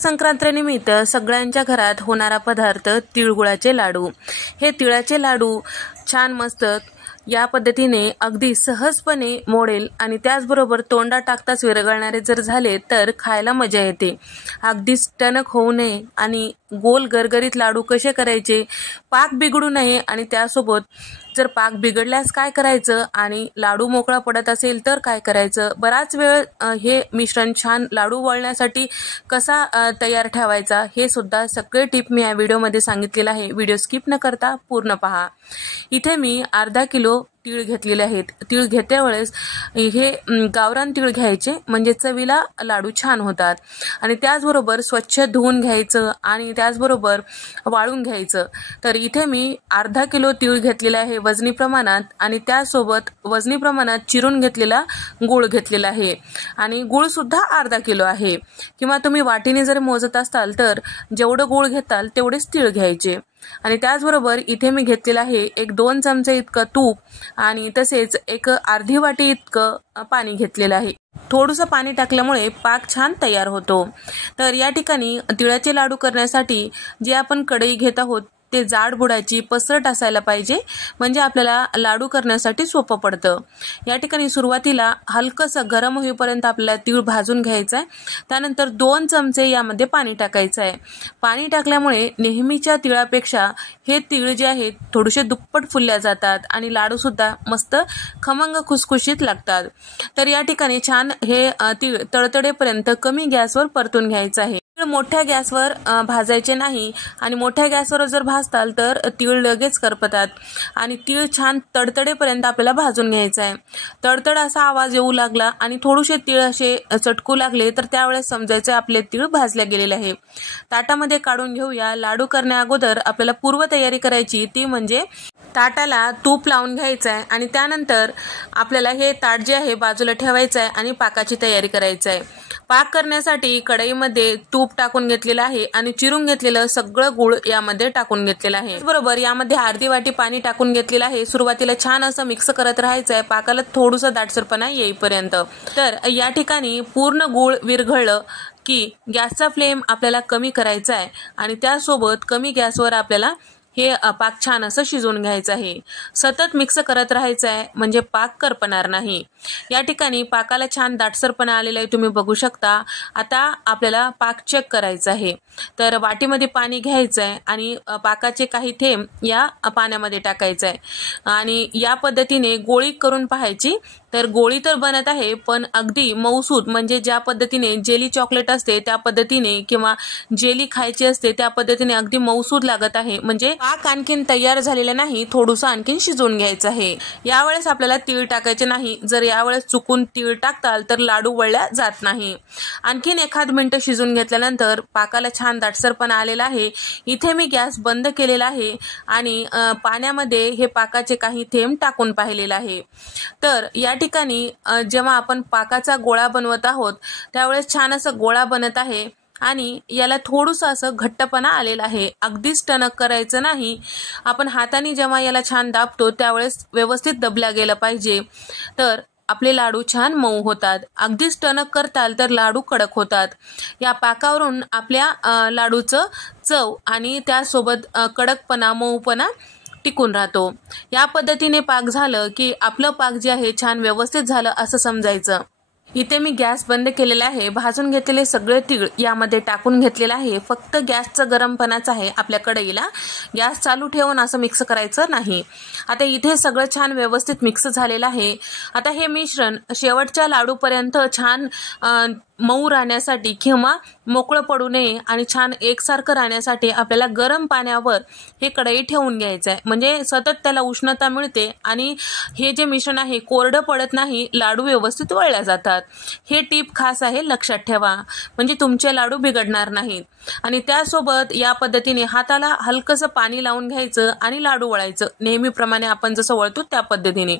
संक्रांतीनिमित्त सगळ्यांच्या घरात होणारा पदार्थ तिळगुळाचे लाडू। हे तिळाचे लाडू छान मस्त या पद्धतीने अगदी सहजपणे मोडेल आणि त्याचबरोबर तोंडात टाकताच विरघळणारे जर झाले तर खायला मजा येते। अगदी टणक होऊ नये आणि गोल गरगरीत लाडू कसे करायचे, पाक बिघडू नये आणि त्यासोबत जर पाक बिघडल्यास काय करायचं आणि लाडू मोकळा पडत असेल तर काय करायचं, बराच वेळ हे मिश्रण छान लाडू वळण्यासाठी कसा तयार ठेवायचा हे सुद्धा सगळे टिप मी या व्हिडिओमध्ये सांगितलेलं आहे। व्हिडिओ स्किप न करता पूर्ण पहा। इथे मी अर्धा किलो तीळ घेतलेले आहेत। तीळ घेत्या वेळेस हे गावरान तीळ घ्यायचे म्हणजे चवीला लाडू छान होतात आणि त्याचबरोबर स्वच्छ धुवून घ्यायचं आणि त्याचबरोबर वाळून घ्यायचं। तर इथे मी अर्धा किलो तीळ घेतलेले आहे वजनी प्रमाणात आणि त्यासोबत वजनी प्रमाणात चिरून घेतलेला गूळ घेतलेला आहे आणि गूळ सुद्धा अर्धा किलो आहे किंवा तुम्ही वाटीने जर मोजत असाल तर जेवढं गूळ घेताल तेवढेच तीळ घ्यायचे। आणि त्याचबरोबर इथे मी घेतलेला आहे 1-2 चमचे इतकं तूप आणि तसेच एक अर्धी वाटी इतकं पाणी घेतलेलं आहे। थोडंसं पाणी टाकल्यामुळे पाक छान तयार होतो। तर या ठिकाणी तिळाचे लाडू करण्यासाठी जे आपण कढई घेत आहोत ते जाड बुडाची पसरट असायला पाहिजे म्हणजे आपल्याला लाडू करण्यासाठी सोपं पडतं। या ठिकाणी सुरुवातीला हलकंसं गरम होईपर्यंत आपल्याला तीळ भाजून घ्यायचं आहे। त्यानंतर 2 चमचे यामध्ये पाणी टाकायचं आहे। पाणी टाकल्यामुळे नेहमीच्या तिळापेक्षा हे तीळ जे आहेत थोडेसे दुप्पट फुलल्या जातात आणि लाडू सुद्धा मस्त खमंग खुसखुशीत लागतात। तर या ठिकाणी छान हे तीळ तळतळेपर्यंत कमी गॅसवर परतून घ्यायचं आहे। मोठ्या गॅसवर भाजायचे नाही आणि मोठ्या गॅसवर जर भाजताल तर तीळ लगेच करपतात आणि तीळ छान तडतडेपर्यंत आपल्याला भाजून घ्यायचं आहे। तडतड असा आवाज येऊ लागला आणि थोडेसे तीळ असे चटकू लागले तर त्यावेळेस समजायचं आपले तीळ भाजले गेलेले आहे। ताटामध्ये काढून घेऊया। लाडू करण्या अगोदर आपल्याला पूर्व तयारी करायची ती म्हणजे ताटाला तूप लावून घ्यायचं आहे आणि त्यानंतर आपल्याला हे ताट जे आहे बाजूला ठेवायचं आहे आणि पाकाची तयारी करायची आहे। पाक करण्यासाठी कढईमध्ये तूप टाकून घेतलेलं आहे आणि चिरून घेतलेलं सगळं गूळ यामध्ये टाकून घेतलेलं आहे। बरोबर यामध्ये अर्धी वाटी पाणी टाकून घेतलेलं आहे। सुरुवातीला छान असं मिक्स करत राहायचं आहे पाकाला थोडंसं दाटसरपणा येईपर्यंत। तर या ठिकाणी पूर्ण गूळ विरघळलं की गॅसचा फ्लेम आपल्याला कमी करायचा आहे आणि त्यासोबत कमी गॅसवर आपल्याला हे पाक छान असं शिजवून घ्यायचं आहे। सतत मिक्स करत राहायचं आहे म्हणजे पाक करपणार नाही। या ठिकाणी पाकाला छान दाटसरपणा आलेला आहे तुम्ही बघू शकता। आता आपल्याला पाक चेक करायचा आहे। तर वाटीमध्ये पाणी घ्यायचं आहे आणि पाकाचे काही थेंब या पाण्यामध्ये टाकायचं आहे आणि या पद्धतीने गोळी करून पाहायची। तर गोळी तर बनत आहे पण अगदी मऊसूद म्हणजे ज्या पद्धतीने जेली चॉकलेट असते त्या पद्धतीने किंवा जेली खायची असते त्या पद्धतीने अगदी मऊसूद लागत आहे म्हणजे पाक आणखीन तयार झालेला नाही, थोडंसं आणखीन शिजवून घ्यायचं आहे। यावेळेस आपल्याला तीळ टाकायचे नाही। जर यावेळेस चुकून तीळ टाकताल तर लाडू वळल्या जात नाही। आणखीन 1 मिनिट शिजवून घेतल्यानंतर पाकाला छान दाटसरपणा आलेला आहे। इथे मी गॅस बंद केलेला आहे आणि पाण्यामध्ये हे पाकाचे काही थेंब टाकून पाहिलेला आहे। तर या ठिकाणी जेव्हा आपण पाकाचा गोळा बनवत आहोत त्यावेळेस छान असं गोळा बनत आहे आणि याला थोडंसं असं घट्टपणा आलेला आहे। अगदीच टणक करायचं नाही। आपण हाताने जेव्हा याला छान दाबतो त्यावेळेस व्यवस्थित दबल्या गेलं पाहिजे तर आपले लाडू छान मऊ होतात। अगदीच टणक करताल तर लाडू कडक होतात। या पाकावरून आपल्या लाडूचं चव आणि त्यासोबत कडकपणा मऊपणा टिकून राहतो। या पद्धतीने पाक झालं की आपलं पाक जे आहे छान व्यवस्थित झालं असं समजायचं। इथे मी गॅस बंद केलेला आहे। भाजून घेतलेले सगळे तीळ यामध्ये टाकून घेतलेला आहे। फक्त गॅसचा गरमपणाच आहे आपल्या कढईला, गॅस चालू ठेवून असं मिक्स करायचं नाही। आता इथे सगळं छान व्यवस्थित मिक्स झालेलं आहे। आता हे मिश्रण शेवटच्या लाडूपर्यंत छान मऊ राहण्यासाठी किंवा मोकळं पडू नये आणि छान एकसारखं राहण्यासाठी आपल्याला गरम पाण्यावर हे कढई ठेवून घ्यायचं आहे म्हणजे सतत त्याला उष्णता मिळते आणि हे जे मिश्रण आहे कोरडं पडत नाही, लाडू व्यवस्थित वळल्या जातात। हे टिप खास आहे, लक्षात ठेवा म्हणजे तुमचे लाडू बिघडणार नाहीत। आणि त्यासोबत या पद्धतीने हाताला हलकसं पाणी लावून घ्यायचं आणि लाडू वळायचं नेहमीप्रमाणे आपण जसं वळतो त्या पद्धतीने।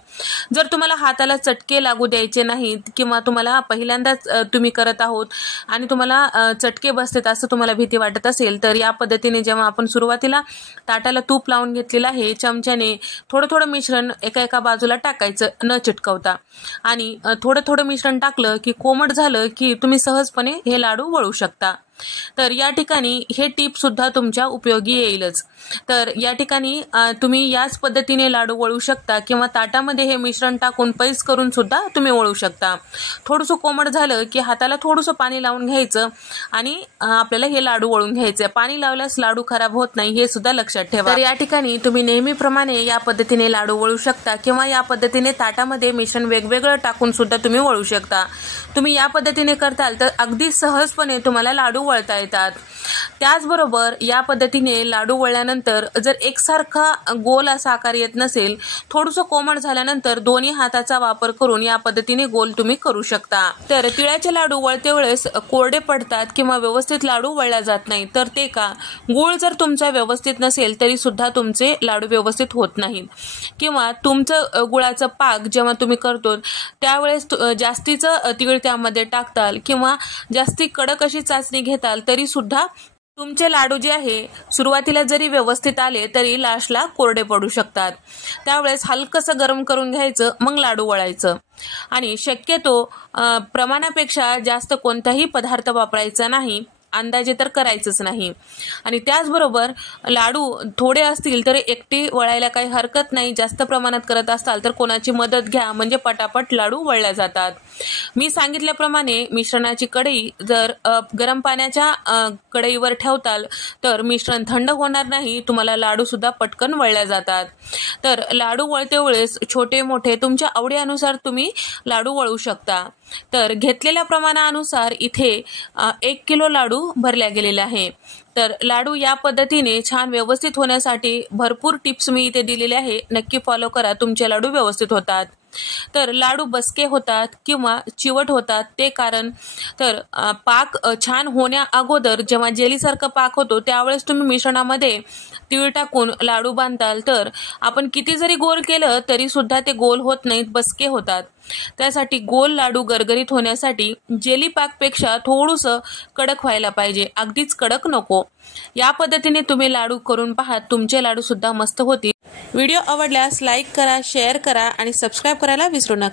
जर तुम्हाला हाताला चटके लागू द्यायचे नाहीत किंवा तुम्हाला पहिल्यांदाच तुम्ही करत आहोत आणि तुम्हाला चटके बसतात असं तुम्हाला भीती वाटत असेल तर या पद्धतीने जेव्हा आपण सुरुवातीला ताटाला तूप लावून घेतलेलं आहे चमच्याने थोडं थोडं मिश्रण एका बाजूला टाकायचं न चिटकवता आणि थोडं थोडं मिश्रण टाकलं की कोमट झालं की तुम्ही सहजपणे हे लाडू वळू शकता। तर या ठिकाणी हे टिप सुद्धा तुमच्या उपयोगी येईलच। तर या ठिकाणी तुम्ही याच पद्धतीने लाडू वळू शकता किंवा ताटामध्ये हे मिश्रण टाकून पैस करून सुद्धा तुम्ही वळू शकता। थोडंसं कोमट झालं की हाताला थोडंसं पाणी लावून घ्यायचं आणि आपल्याला हे लाडू वळून घ्यायचे। पाणी लावल्यास लाडू खराब होत नाही हे सुद्धा लक्षात ठेवा। तर या ठिकाणी तुम्ही नेहमीप्रमाणे या पद्धतीने लाडू वळू शकता किंवा या पद्धतीने ताटामध्ये मिश्रण वेगवेगळं टाकून सुद्धा तुम्ही वळू शकता। तुम्ही या पद्धतीने करताल तर अगदी सहजपणे तुम्हाला लाडू वळता येतात। त्याचबरोबर या पद्धतीने लाडू वळल्यानंतर जर एकसारखा गोल असा आकार येत नसेल, थोडंसं कोमट झाल्यानंतर दोन्ही हाताचा वापर करून या पद्धतीने गोल तुम्ही करू शकता। तर तिळाचे लाडू वळते वेळेस कोरडे पडतात किंवा व्यवस्थित लाडू वळला जात नाही, तर ते का? गूळ जर तुमचा व्यवस्थित नसेल तरी सुद्धा तुमचे लाडू व्यवस्थित होत नाहीत किंवा तुमचं गुळाचं पाक जेव्हा तुम्ही करतो त्यावेळेस जास्तीचं तीळ त्यामध्ये टाकताल किंवा जास्ती कडक अशी चाचणी घेताल तरी सुद्धा तुमचे लाडू जे आहे सुरुवातीला जरी व्यवस्थित आले तरी लास्टला कोरडे पडू शकतात। त्यावेळेस हलकंसं गरम करून घ्यायचं, मग लाडू वळायचं आणि शक्यतो प्रमाणापेक्षा जास्त कोणताही पदार्थ वापरायचा नाही, अंदाजे तर करायचंच नाही। आणि त्याचबरोबर लाडू थोडे असतील तर एकटी वळायला काही हरकत नाही, जास्त प्रमाणात करत असाल तर कोणाची मदत घ्या, म्हणजे पटापट लाडू वळल्या जातात। मी सांगितल्याप्रमाणे मिश्रणाची कढई जर गरम पाण्याच्या कढईवर ठेवताल तर मिश्रण थंड होणार नाही, तुम्हाला लाडू सुद्धा पटकन वळल्या जातात। तर लाडू वळते वेळेस छोटे मोठे तुमच्या आवडीनुसार तुम्ही लाडू वळू शकता। तर घेतलेल्या प्रमाणानुसार इथे 1 किलो लाडू भरल्या गेलेला आहे। तर लाडू या पद्धतीने छान व्यवस्थित होण्यासाठी भरपूर टिप्स मी इथे दिलेले आहे, नक्की फॉलो करा, तुमचे लाडू व्यवस्थित होतात। तर लाडू बसके होतात किंवा चिवट होतात ते कारण तर पाक छान होण्या अगोदर जेव्हा जेलीसारखं पाक होतो त्यावेळेस तुम्ही मिश्रणामध्ये तीळ टाकून लाडू बांधताल तर आपण किती जरी गोल केलं तरी सुद्धा ते गोल होत नाहीत, बसके होतात। त्यासाठी गोल लाडू गरगरीत होण्यासाठी जेली पाकपेक्षा थोडंसं कडक व्हायला पाहिजे, अगदीच कडक नको। या पद्धतीने तुम्ही लाडू करून पहा, तुमचे लाडू सुद्धा मस्त होतील। व्हिडिओ आवडल्यास लाईक करा, शेअर करा आणि सबस्क्राईब करायला विसरू नका।